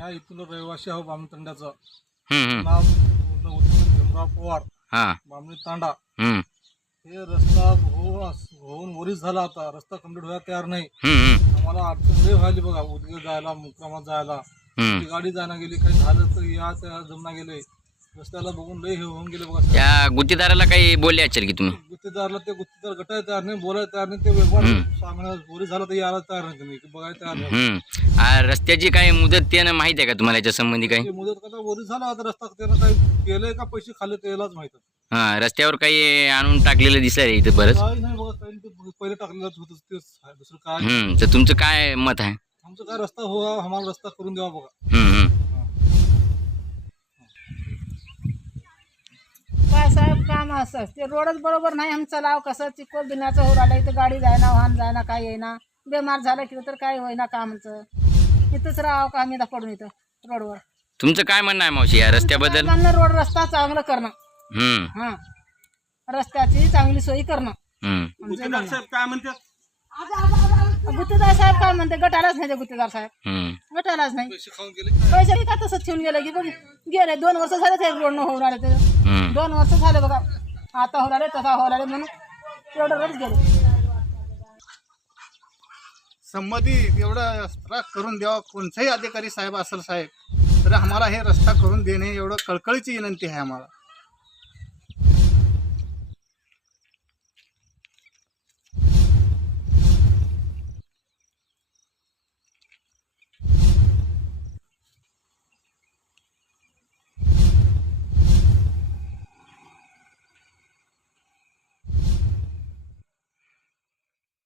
मी इथून रहिवासी आहो बामणी तांड्याचं. हम्म. नाव पूर्ण भीमराव पवार, हा. बामणी तांडा. हम्म. हे रस्ता होऊन वरीच झाला, आता रस्ता कंप्लीट व्हायला तयार नाही. हम्म. आम्हाला अडचण लई व्हायली बघा, उदगीर जायला, मुक्कामात जायला. हम्म. ती गाडी जायला गेली, काही झालं तर या त्या जमना गेले. रस्त्याला बघून लई हे होऊन गेले बघा. त्या गुत्तेदाराला काही बोलले असेल की तुम्ही? गुत्तेदारला ते गुत्तेदार गटायला तयार नाही, बोलायला तयार नाही. ते व्यवहार सामान वरी झाला तर यायला तयार नाही, तुम्ही बघायला तयार नाही. रस्त्याची काही मुदत त्यानं माहित आहे का तुम्हाला याच्या संबंधी काही? ते मुदत कसा वरी झाला, आता रस्ता त्यानं काही केलंय का पैसे खाल्ले त्यालाच माहित. हा, रस्त्यावर काही आणून टाकलेलं दिसतंय इथं बरंच. काही नाही बघा, काही ते पहिले टाकलेलं होतं तेच आहे, दुसरं काय. तर तुमचं काय मत आहे? आमचं काय रस्ता हो, आम्हाला रस्ता करून द्यावा बघा. काय साहेब काम असं ते रोडच बरोबर नाही. आमचं लाव कसं चिकोल बिण्याचं हो राहिलं, इथं गाडी जायना, वाहन जायना, काय येईना. बेमार झालं की तर काय होईना कामचं. इथंच राहावं का आम्ही पडून इथं रोडवर. तुमचं काय म्हणणं आहे मावशी या रस्त्याबद्दल? रोड रस्ता चांगलं करणं, हा, रस्त्याची चांगली सोयी करणं. गुत्तेदार साहेब काय म्हणतात? गुत्तेदार साहेब काय म्हणते? गटालाच नाही ते गुत्तेदार साहेब, गटालाच नाही. पैसे खाऊन गेले. पैसे का तसंच ठेवून गेले की बघ गेले. 2 वर्ष झाले ते रोड न होऊन राहिले ते. 2 वर्ष झाले बघा, आता हो राहिले तसा हो राहिले म्हणून एवढं गेले. संमती एवढा रस्ता करून द्यावा, कोणताही अधिकारी साहेब असेल साहेब तर आम्हाला हे रस्ता करून देणे एवढं कळकळीची विनंती आहे आम्हाला.